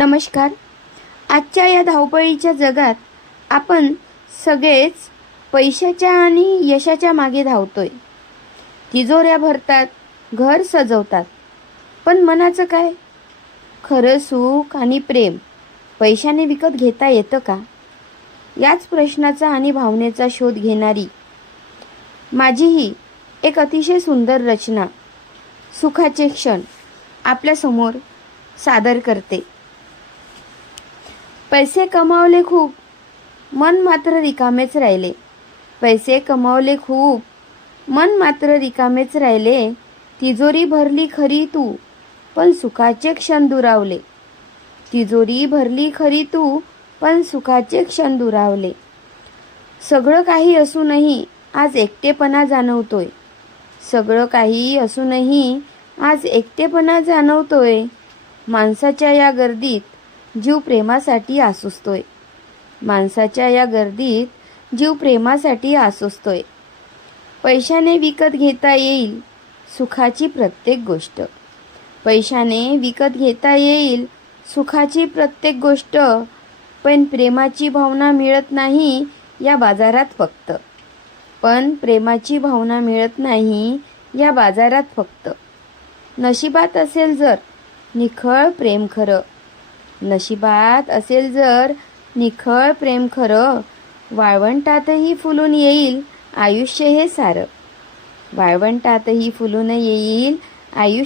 नमस्कार. आजच्या या धावपळीच्या जगात आपण सगळेच पैशाच्या आणि यशाच्या मागे धावतोय. तिजोऱ्या भरतात, घर सजवतात, पण मनाचं काय? खरं सुख आणि प्रेम पैशाने विकत घेता येतं का? याच प्रश्नाचा आणि भावनेचा शोध घेणारी माझी ही एक अतिशय सुंदर रचना सुखाचे क्षण आपल्यासमोर सादर करते. पैसे कमावले खूप, मन मात्र रिकामेच राहिले. पैसे कमावले खूप, मन मात्र रिकामेच राहिले. तिजोरी भरली खरी तू, पण सुखाचे क्षण दुरावले. तिजोरी भरली खरी तू, पण सुखाचे क्षण दुरावले. सगळं काही असूनही आज एकटेपणा जाणवतोय. सगळं काही असूनही आज एकटेपणा जाणवतोय. माणसाच्या या गर्दीत जीव प्रेमासाठी आसुसतोय. माणसाच्या या गर्दीत जीव प्रेमासाठी आसुसतोय. पैशाने विकत घेता येईल सुखाची प्रत्येक गोष्ट. पैशाने विकत घेता येईल सुखाची प्रत्येक गोष्ट, पण प्रेमाची भावना मिळत नाही या बाजारात फक्त. पण प्रेमाची भावना मिळत नाही या बाजारात फक्त. नशिबात असेल जर निखळ प्रेम खरं, नशिबात असेल जर निखळ प्रेम खरं, वाळवंटातही फुलून येईल आयुष्य हे सारं. वाळवंटातही फुलून येईल आयुष्य